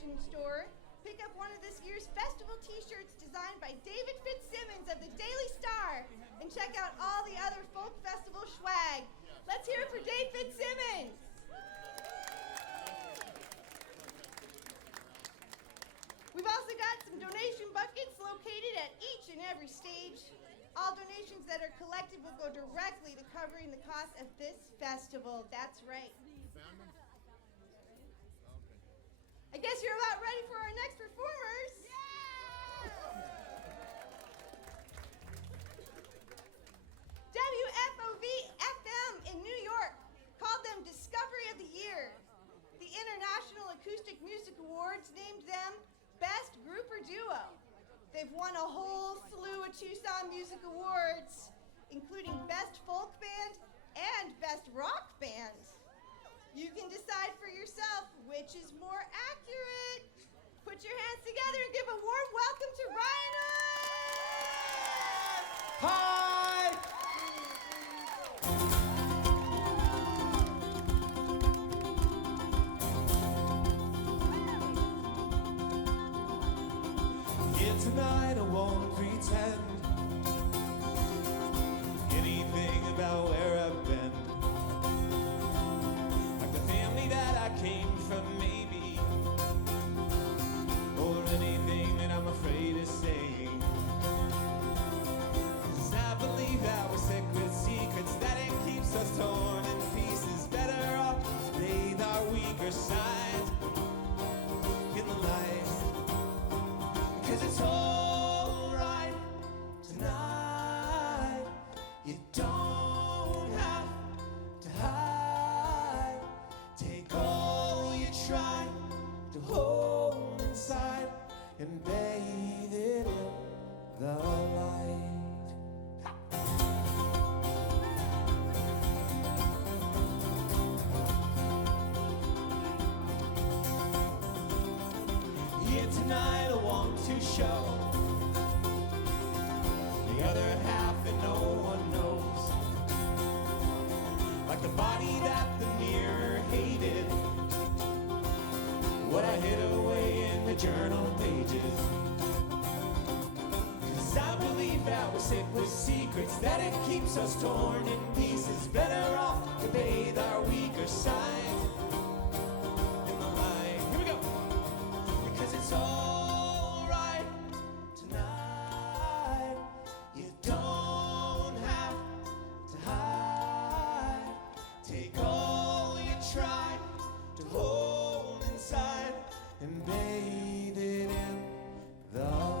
Kitchen store, pick up one of this year's festival t-shirts designed by David Fitzsimmons of the Daily Star, and check out all the other folk festival swag. Let's hear it for Dave Fitzsimmons. We've also got some donation buckets located at each and every stage. All donations that are collected will go directly to covering the cost of this festival. That's right. I guess you're about ready for our next performers. WFOV-FM in New York called them Discovery of the Year. The International Acoustic Music Awards named them Best Group or Duo. They've won a whole slew of Tucson Music Awards, including Best Folk Band and Best Rock Band. You can decide for yourself which is more accurate. Put your hands together and give a warm welcome to Ryanhood! Hi! Yeah, tonight I won't pretend anything about where I've been. That I came from, maybe, or anything that I'm afraid to say. 'Cause I believe that we're sick with secrets, that it keeps us torn in pieces. Better off to bathe our weaker side in the light. 'Cause it's all right tonight. You don't have to hide. Take all you try to hold inside and bathe it in the light. Here tonight I want to show the other half that no one knows, like the body that the mirror hated, what I hid away in the journal pages. 'Cause I believe that we're sick with secrets, that it keeps us torn in pieces. Better off to bathe our weaker side in the light. Here we go. Because it's all right tonight. You don't have to hide. Take all you try to hold inside and bathe it in the light.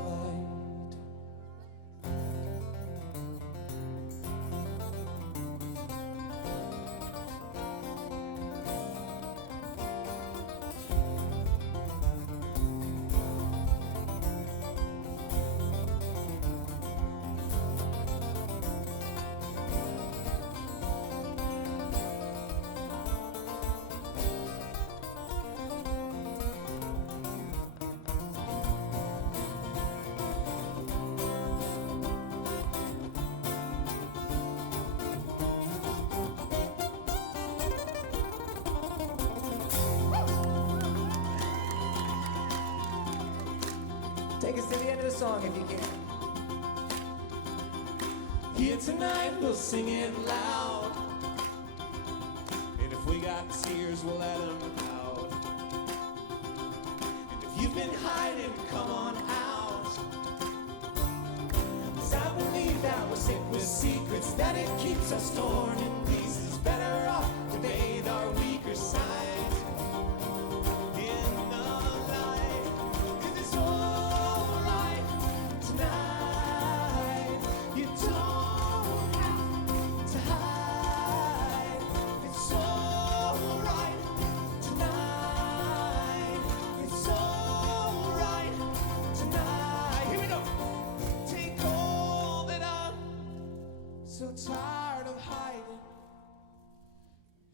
Take us to the end of the song if you can. Here tonight we'll sing it loud, and if we got tears we'll let them out. And if you've been hiding, come on out. 'Cause I believe that we're sick with secrets, that it keeps us torn in pieces. Better off to bathe our weaker side in the light. 'Cause it's all right tonight. You don't have to hide. It's all right tonight. It's all right tonight. Here we go. Take all that I'm so tired of hiding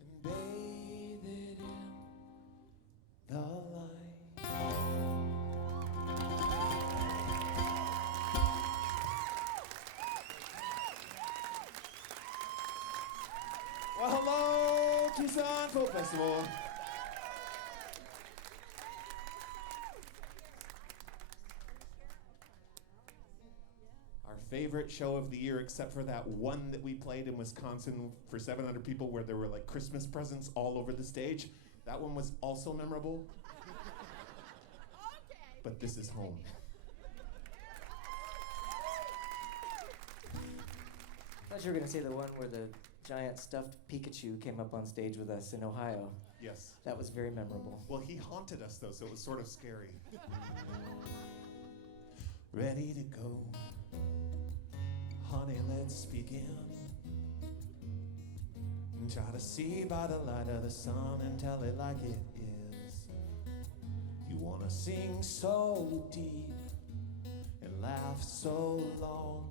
and bathe it in the light. Well, hello, Tucson Folk Festival. favorite show of the year, except for that one that we played in Wisconsin for 700 people where there were like Christmas presents all over the stage. That one was also memorable. Okay. But this is home. I thought you were going to say the one where the giant stuffed Pikachu came up on stage with us in Ohio. Yes. That was very memorable. Well, he haunted us though, so it was sort of scary. Ready to go. Honey, let's begin. Try to see by the light of the sun and tell it like it is. You wanna sing so deep and laugh so long.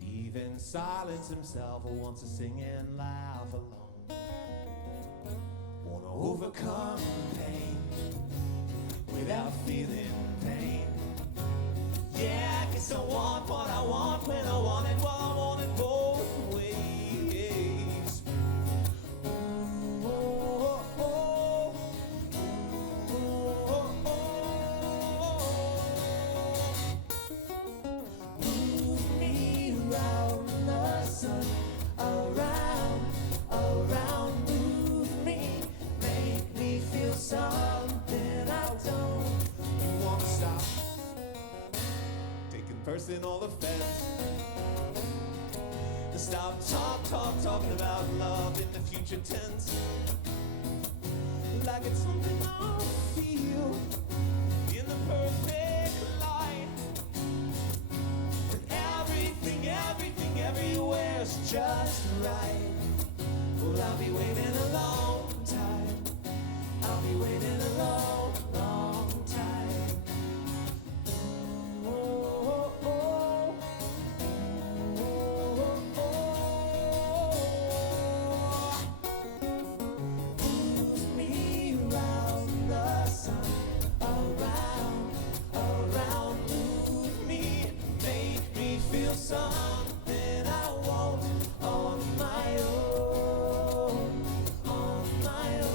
Even silence himself wants to sing and laugh along. Wanna overcome pain without feeling pain. Yeah, I guess I want what I want when I want it. Well, I want it both ways. Ooh, oh, oh, oh, oh, oh. Move me around the sun, around, around. Move me, make me feel something I don't want to stop. First in all offense. Stop talking about love in the future tense. Like it's something I'll feel in the perfect light. When everything, everywhere's just right. Well, I'll be waiting a long time. I'll be waiting a long, long time. Something I want on my own, on my own.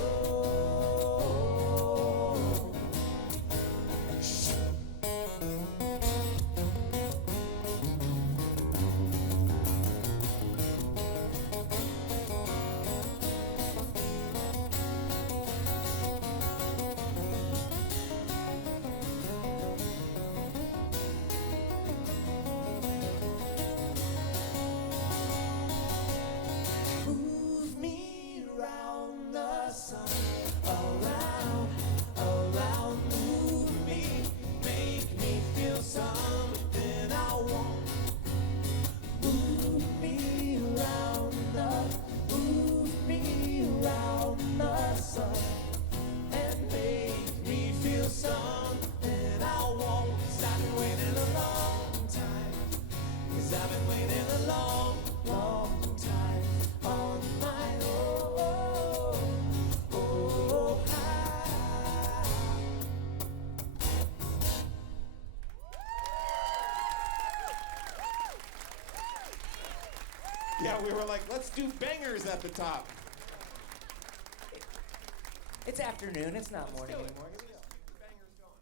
Move me around the sun, around, around. Move me, make me feel something I want. Move me around the sun, and make me feel something I want. 'Cause I've been waiting a long time. 'Cause I've been waiting a long, long time on my own. Oh, yeah, we were like, let's do bangers at the top. It's afternoon, it's not morning Do it. anymore. Here we go. Bangers going.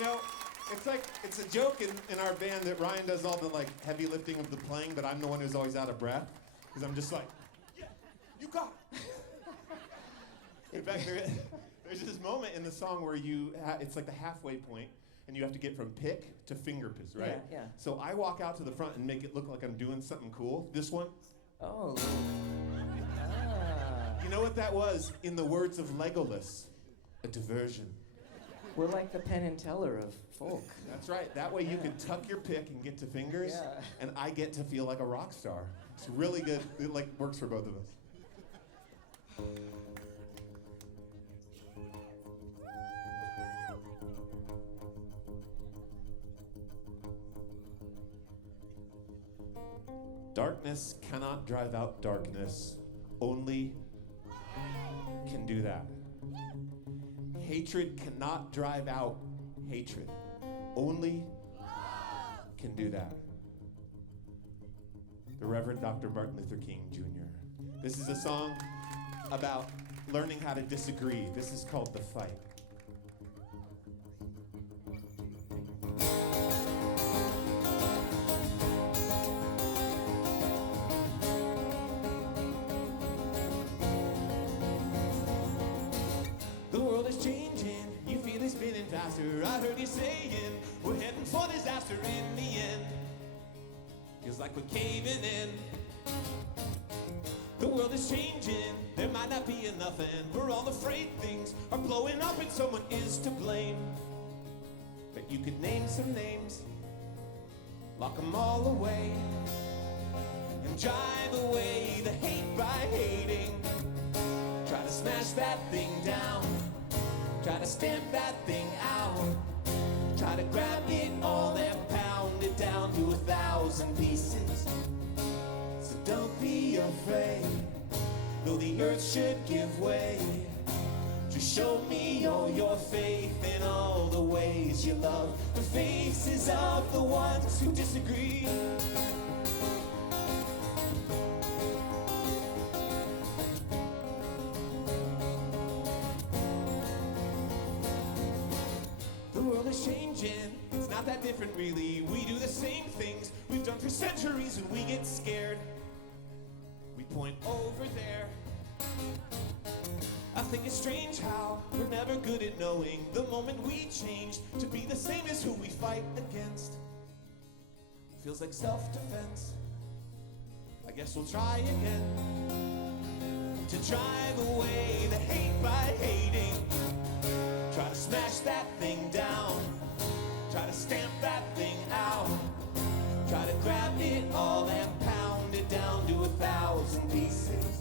You know, it's a joke in our band that Ryan does all the like heavy lifting of the playing, but I'm the one who's always out of breath because I'm just like, yeah, you got it. In fact, there's this moment in the song where it's like the halfway point, and you have to get from pick to fingerpiece, right? Yeah. So I walk out to the front and make it look like I'm doing something cool. This one. Oh. You know what that was? In the words of Legolas, a diversion. We're like the Penn and Teller of folk. That's right. That way you can tuck your pick and get to fingers, and I get to feel like a rock star. It's really good. It like works for both of us. Darkness cannot drive out darkness. Only can do that. Hatred cannot drive out hatred. Only can do that. The Reverend Dr. Martin Luther King Jr. This is a song about learning how to disagree. This is called The Fight. I heard you saying we're heading for disaster in the end. Feels like we're caving in. The world is changing, there might not be enough, and we're all afraid things are blowing up and someone is to blame. Bet you could name some names, lock them all away, and drive away the hate by hating. Try to smash that thing down. Try to stamp that thing out. Try to grab it all and pound it down to 1,000 pieces. So don't be afraid, though the earth should give way. Just show me all your faith in all the ways you love the faces of the ones who disagree. Changing, it's not that different really. We do the same things we've done for centuries, and we get scared. We point over there. I think it's strange how we're never good at knowing the moment we change to be the same as who we fight against. Feels like self-defense. I guess we'll try again to drive away the hate by hating. Try to smash that thing down. Try to stamp that thing out. Try to grab it all and pound it down to 1,000 pieces.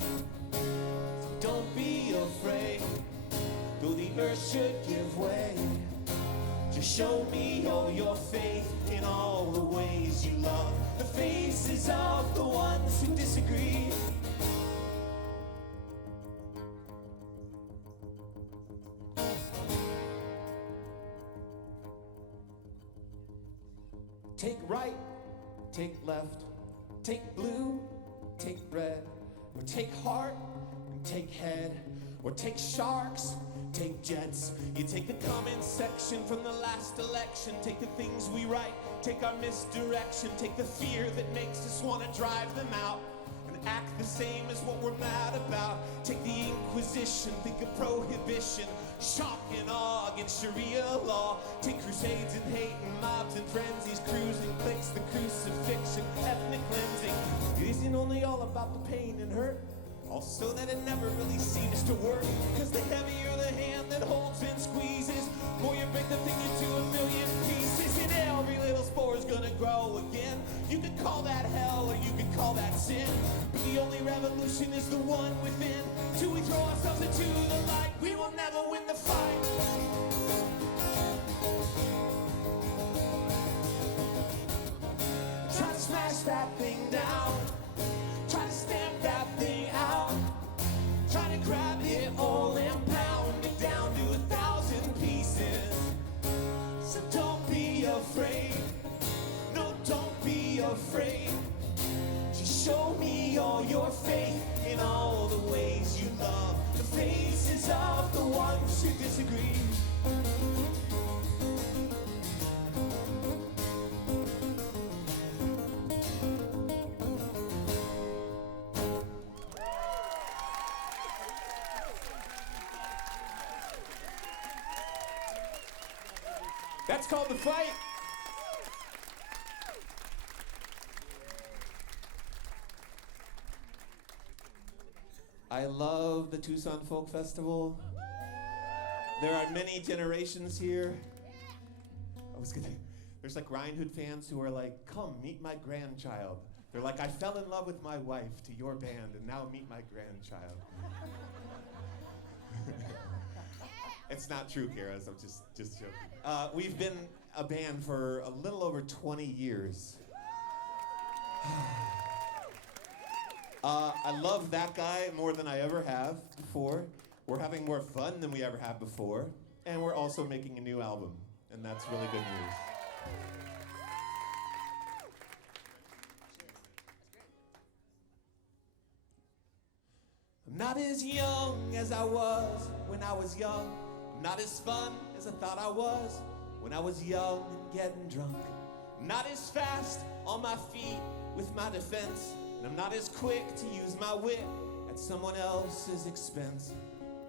So don't be afraid, though the earth should give way. Just show me all your faith in all the ways you love the faces of the ones who disagree. Take right, take left, take blue, take red, or take heart and take head, or take sharks, take jets. You take the comment section from the last election, take the things we write, take our misdirection, take the fear that makes us want to drive them out and act the same as what we're mad about. Take the Inquisition, think of prohibition, shock and awe against Sharia law. Take crusades and hate and mobs and frenzies, cruising clicks, the crucifixion, ethnic cleansing. It isn't only all about the pain and hurt, also that it never really seems to work. Cause the heavier the hand that holds and squeezes, more you break the thing into 1,000,000 pieces. And every little spore is gonna grow again. You could call that hell or you could call that sin, but the only revolution is the one within. Till we throw ourselves into the light, we will never win the fight. Try to smash that thing down. Try to stamp that thing out. Try to grab it all and pound it down to 1,000 pieces. So don't be afraid. No, don't be afraid. Just show me all your faith in all the ways you love the faces of the ones who disagree. That's called The Fight. I love the Tucson Folk Festival. There are many generations here. There's like Ryanhood fans who are like, come meet my grandchild. They're like, I fell in love with my wife to your band, and now meet my grandchild. It's not true, Kara, so I'm just joking. We've been a band for a little over 20 years. I love that guy more than I ever have before. We're having more fun than we ever have before. And we're also making a new album, and that's really good news. I'm not as young as I was when I was young. I'm not as fun as I thought I was when I was young and getting drunk. I'm not as fast on my feet with my defense, and I'm not as quick to use my wit at someone else's expense.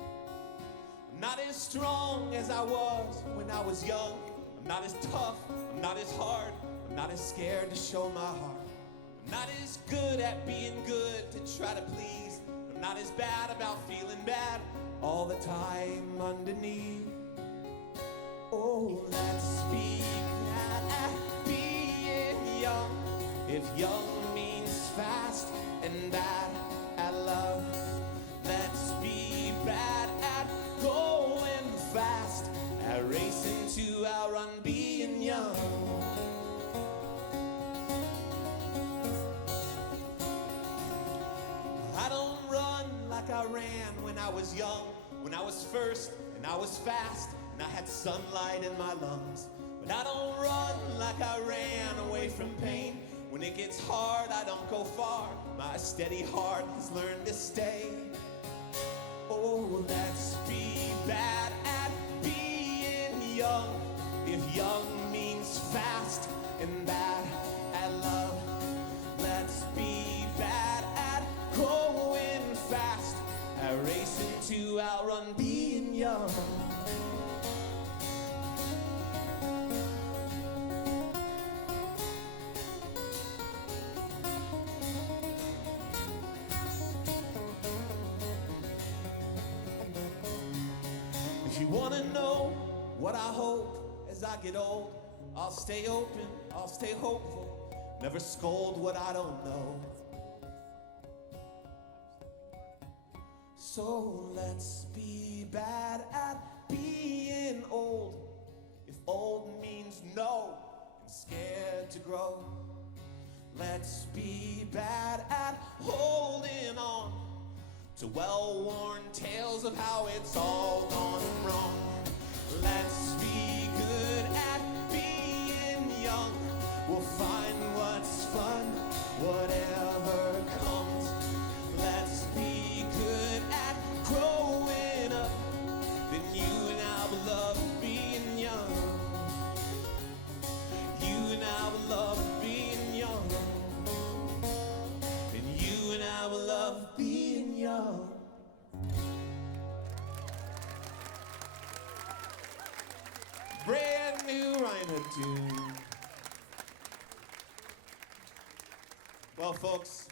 I'm not as strong as I was when I was young. I'm not as tough, I'm not as hard, I'm not as scared to show my heart. I'm not as good at being good to try to please. I'm not as bad about feeling bad all the time underneath. Oh, let's be glad at being young. If young means fast and bad at love, let's be bad at going fast, at racing to outrun being young. I don't run like I ran when I was young, when I was first and I was fast and I had sunlight in my lungs. But I don't run like I ran away from pain. When it gets hard, I don't go far. My steady heart has learned to stay. Oh, let's be bad at being young. If young means fast and bad at love, let's be bad at going fast, at racing to outrun being young. If you want to know what I hope as I get old, I'll stay open, I'll stay hopeful, never scold what I don't know. So let's be bad at being old. If old means no and scared to grow, let's be bad at holding on to well-worn tales of how it's all gone wrong. Let's be good at being young. We'll find what's fun, whatever comes. Let's be good at growing up. Then you and I will love being young. You and I will love being young. And you and I will love being young. Brand new Ryanhood tune. Well, folks,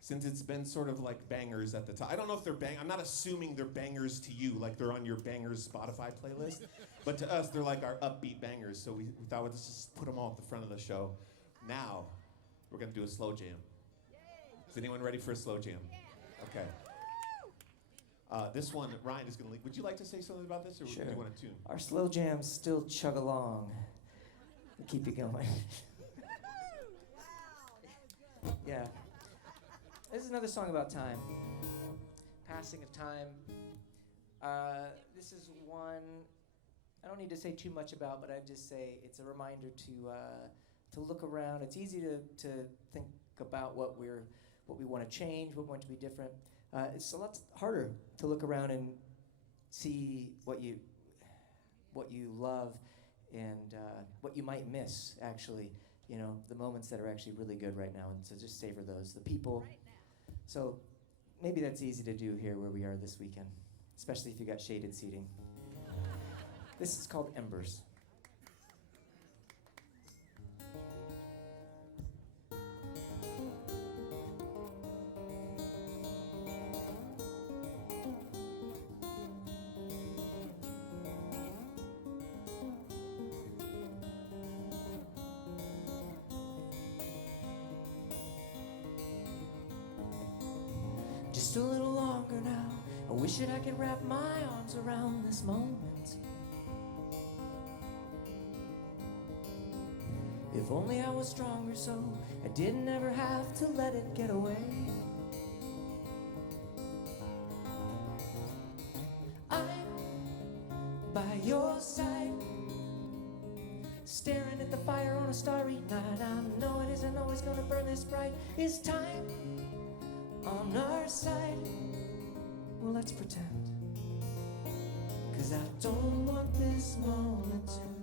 since it's been sort of like bangers at the top, I don't know if they're I'm not assuming they're bangers to you, like they're on your bangers Spotify playlist, but to us, they're like our upbeat bangers, so we thought we'd just put them all at the front of the show. Now, we're gonna do a slow jam. Is anyone ready for a slow jam? Okay. This one, Ryan is going to lead. Would you like to say something about this, or Sure. do you want to tune? Our slow jams still chug along. We'll keep you going. Yeah. This is another song about time. Passing of time. This is one I don't need to say too much about, but I'd just say it's a reminder to look around. It's easy to think about what we want to change, what we want to be different. It's a lot harder to look around and see what you love and what you might miss, actually. You know, the moments that are actually really good right now, and so just savor those. The people. So maybe that's easy to do here where we are this weekend, especially if you got shaded seating. This is called Embers. Just a little longer now. I wish that I could wrap my arms around this moment. If only I was stronger so I didn't ever have to let it get away. I'm by your side, staring at the fire on a starry night. I know it isn't always gonna burn this bright. Is time on our side? Well, let's pretend, 'cause I don't want this moment to end.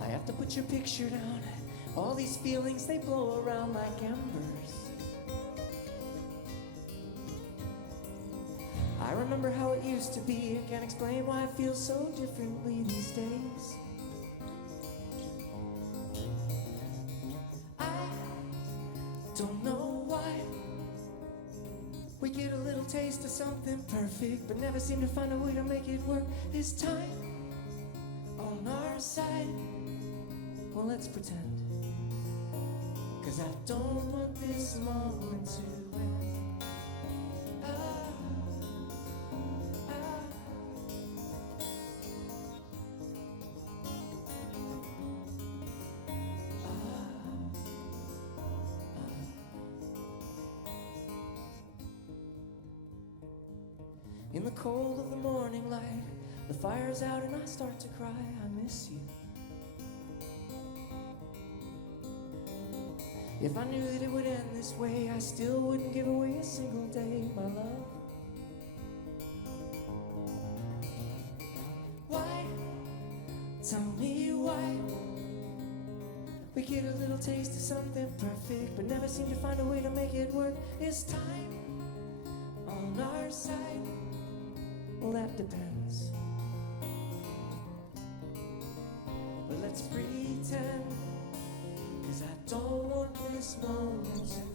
I have to put your picture down. All these feelings, they blow around like embers. I remember how it used to be. I can't explain why I feel so differently these days. I don't know why we get a little taste of something perfect, but never seem to find a way to make it work. Is time on our side? Well, let's pretend, 'cause I don't want this moment to end. In the cold of the morning light, the fire's out and I start to cry. I miss you. If I knew that it would end this way, I still wouldn't give away a single day, my love. Why? Tell me why. We get a little taste of something perfect, but never seem to find a way to make it work. Is time on our side? Well, that depends. But let's pretend, 'cause I don't want this moment to end.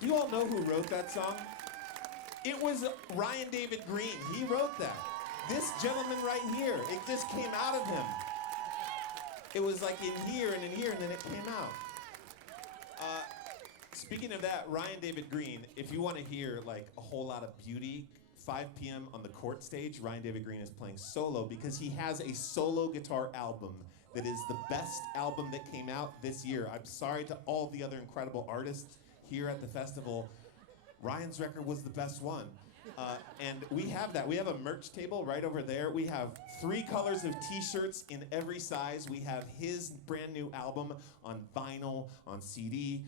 Do you all know who wrote that song? It was Ryan David Green. He wrote that. This gentleman right here, it just came out of him. It was like in here, and then it came out. Speaking of that, Ryan David Green, if you want to hear like a whole lot of beauty, 5 p.m. on the court stage, Ryan David Green is playing solo because he has a solo guitar album that is the best album that came out this year. I'm sorry to all the other incredible artists here at the festival. Ryan's record was the best one. And we have that. We have a merch table right over there. We have 3 colors of t-shirts in every size. We have his brand new album on vinyl, on CD.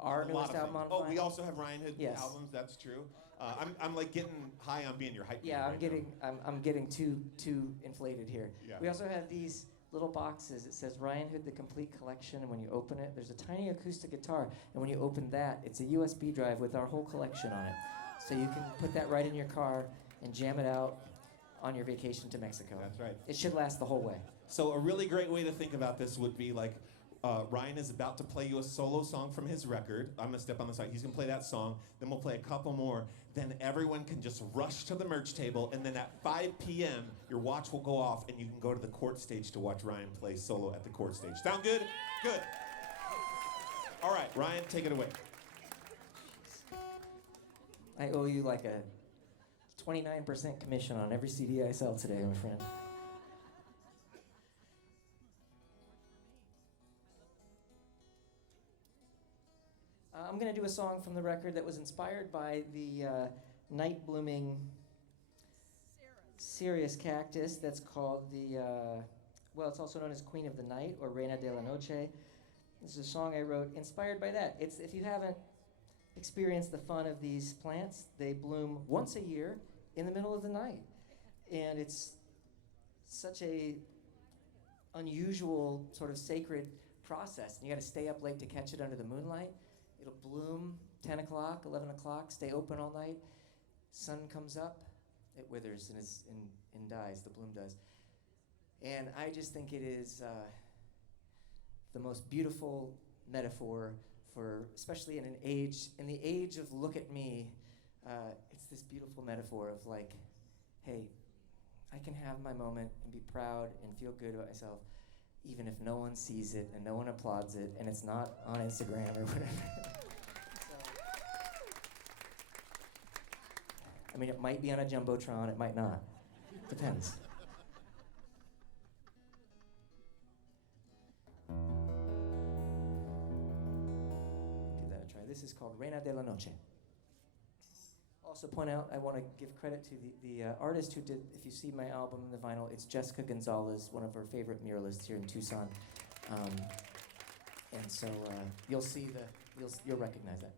Our newest album on vinyl. We also have Ryanhood Yes. albums. That's true. I'm like getting high on being your hype. Yeah, man I'm getting too inflated here. Yeah. We also have these little boxes. It says Ryanhood, the complete collection, and when you open it, there's a tiny acoustic guitar, and when you open that, it's a USB drive with our whole collection on it. So you can put that right in your car and jam it out on your vacation to Mexico. That's right. It should last the whole way. So a really great way to think about this would be like, Ryan is about to play you a solo song from his record. I'm gonna step on the side. He's gonna play that song. Then we'll play a couple more. Then everyone can just rush to the merch table. And then at 5 p.m., your watch will go off and you can go to the court stage to watch Ryan play solo at the court stage. Sound good? Good. All right, Ryan, take it away. I owe you like a 29% commission on every CD I sell today, my friend. I'm going to do a song from the record that was inspired by the night-blooming Cereus cactus that's called the, well, it's also known as Queen of the Night or Reina de la Noche. This is a song I wrote inspired by that. It's, if you haven't experienced the fun of these plants, they bloom once a year in the middle of the night. And it's such a unusual sort of sacred process. And you got to stay up late to catch it under the moonlight. It'll bloom 10 o'clock, 11 o'clock, stay open all night. Sun comes up, it withers and dies, the bloom does. And I just think it is the most beautiful metaphor for, especially in the age of look at me, it's this beautiful metaphor of like, hey, I can have my moment and be proud and feel good about myself, even if no one sees it and no one applauds it and it's not on Instagram or whatever. I mean, it might be on a Jumbotron, it might not. Depends. Give that a try. This is called Reina de la Noche. Also point out, I want to give credit to the artist who did, if you see my album, the vinyl, it's Jessica Gonzalez, one of our favorite muralists here in Tucson. And so you'll see you'll recognize that.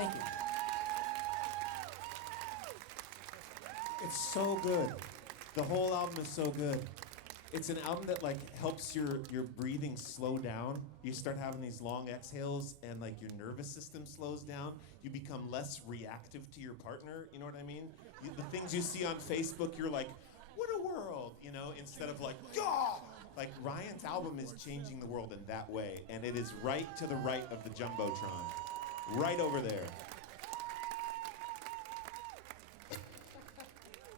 Thank you. It's so good. The whole album is so good. It's an album that like helps your breathing slow down. You start having these long exhales and like your nervous system slows down. You become less reactive to your partner, you know what I mean? The things you see on Facebook, you're like, what a world, you know, instead of like, Gah! Like Ryan's album is changing the world in that way, and it is right to the right of the Jumbotron. Right over there.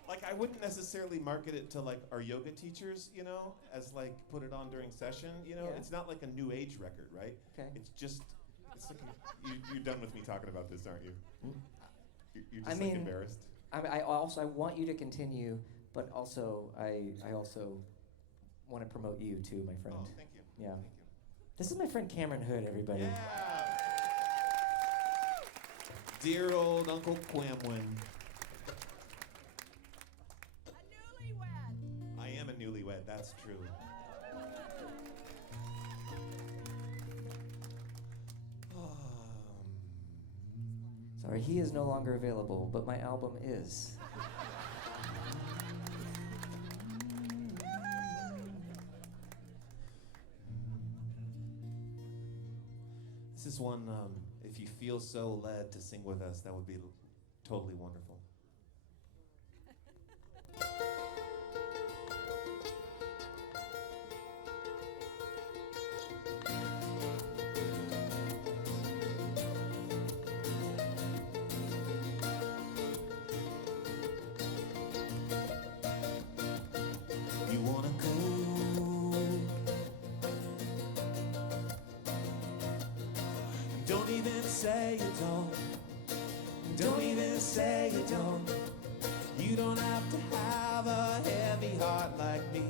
Like I wouldn't necessarily market it to like our yoga teachers, you know, as like put it on during session, you know. Yeah. It's not like a new age record, right? Okay. It's like you're done with me talking about this, aren't you? You're just I mean, like embarrassed. I want you to continue, but also I also want to promote you too, my friend. Oh, thank you. Yeah. Thank you. This is my friend Cameron Hood, everybody. Yeah. Dear old Uncle Quamwin. I am a newlywed, that's true. Sorry, he is no longer available, but my album is. This is one, if you feel so led to sing with us, that would be totally wonderful. You wanna go? Don't even say you don't. Don't even say you don't. You don't have to have a heavy heart like me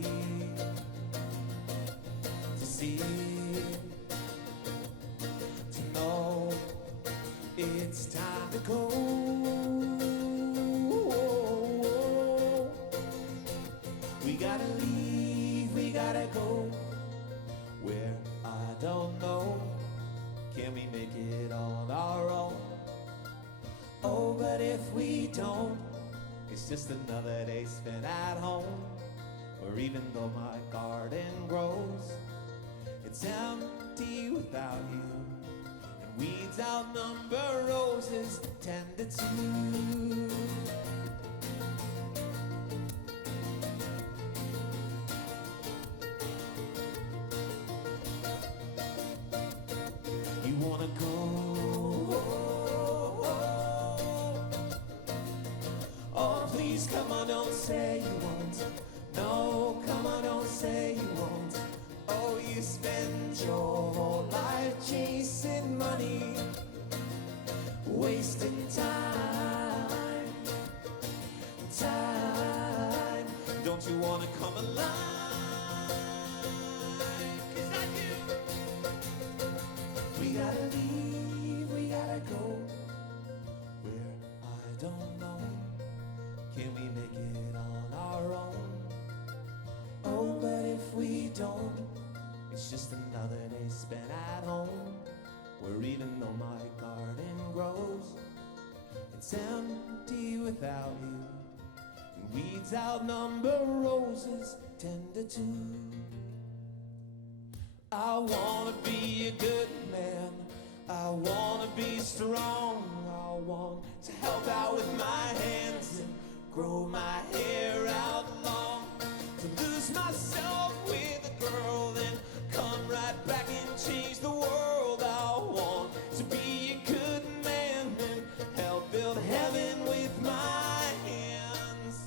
to see, to know it's time to go. We gotta leave, we gotta go where I don't know. Can we make it on our own? Oh, but if we don't, it's just another day spent at home. Or even though my garden grows, it's empty without you. And weeds outnumber roses 10-2. You wanna go? Oh, please, come on, don't say you won't. No, come on, don't say you won't. Oh, you spend your whole life chasing money, wasting time. Don't you wanna come alive? 'Cause I do. We gotta leave, we gotta go where I don't know. Can we make it on our own? Oh, but if we don't, it's just another day spent at home. Where even though my garden grows, it's empty without you. And weeds outnumber roses 10-2. I wanna be a good man. I wanna be strong. I want to help out with my hands and grow my hair out long. To lose myself with a girl, then come right back and change the world. I want to be a good man and help build heaven with my hands.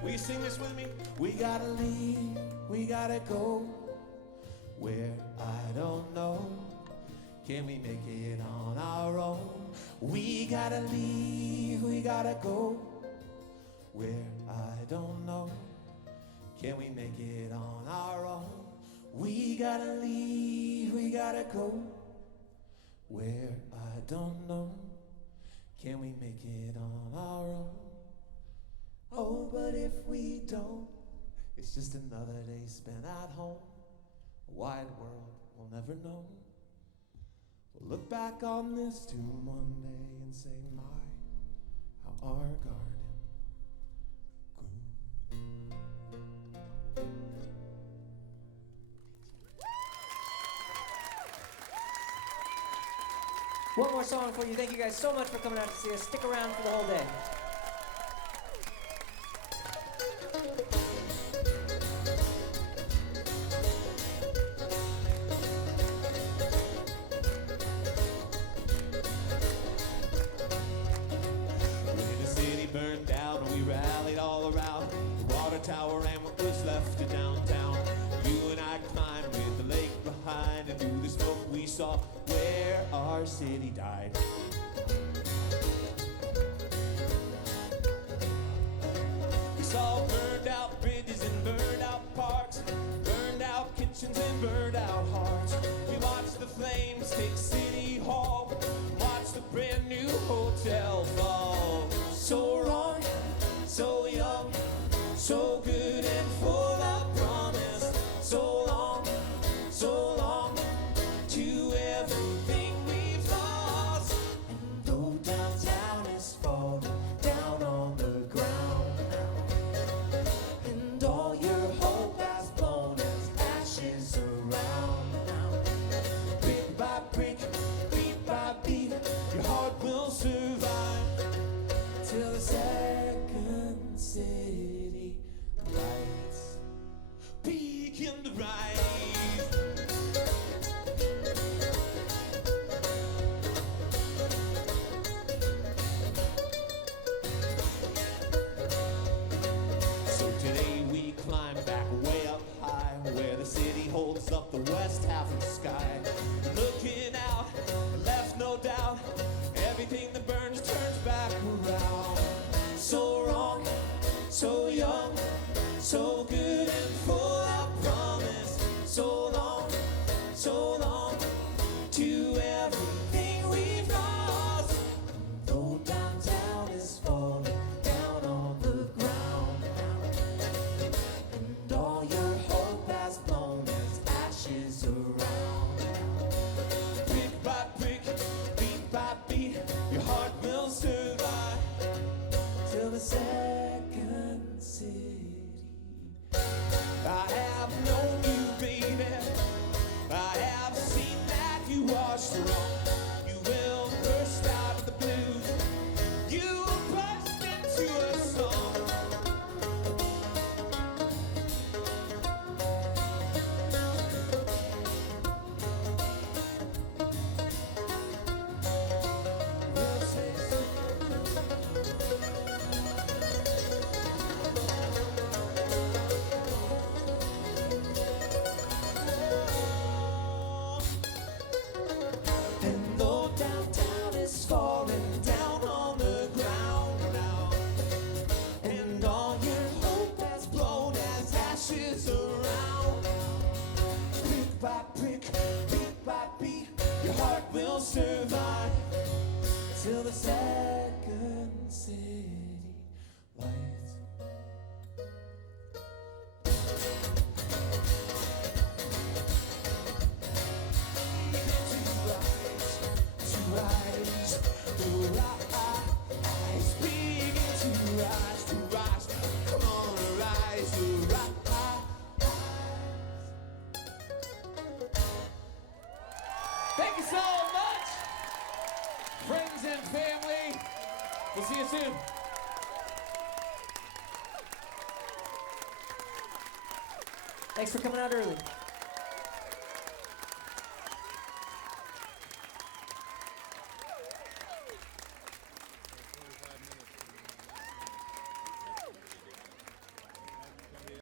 Will you sing this with me? We gotta leave, we gotta go where I don't know. Can we make it on our own? We gotta leave, we we gotta go where I don't know. Can we make it on our own? We gotta leave, we gotta go where I don't know. Can we make it on our own? Oh, but if we don't, it's just another day spent at home. A wide world we'll never know. We'll look back on this tune one day and say, my, how our garden grew. One more song for you. Thank you guys so much for coming out to see us. Stick around for the whole day. When the city burned down, we rallied all around the water tower and what was left of downtown. You and I climbed with the lake behind, and through the smoke we saw where our city died. We saw burned out bridges and burned out parks, burned out kitchens and burned out hearts. We watched the flames take City Hall, watched the brand new hotel fall. So wrong, so young, so good and full of promise. So long to everything we've lost. And though downtown is falling down on the ground now, and all your hope has blown as ashes around now, brick by brick, beat by beat, your heart will survive till the second city lights begin to rise. So today we climb back way up high, where the city holds up the west half of the sky. Looking out, left no doubt, everything that burns turns back around. So wrong, so young, so good and full of promise. So long to everything we've lost. Though downtown is falling down on the ground now, and all your hope has blown as ashes around now, brick by brick, beat by beat, your heart will survive till the second city. I have known you, baby. I have seen that you are strong. You will burst out of the blues. You will burst into a song. We'll say and though downtown is falling down on the ground now, and all your hope has blown as ashes around, brick by brick, beat by beat, your heart will survive till the second city lights. To rise, begin to rise, come on, rise, to rise. Thank you so much, friends and family. We'll see you soon. Thanks for coming out early.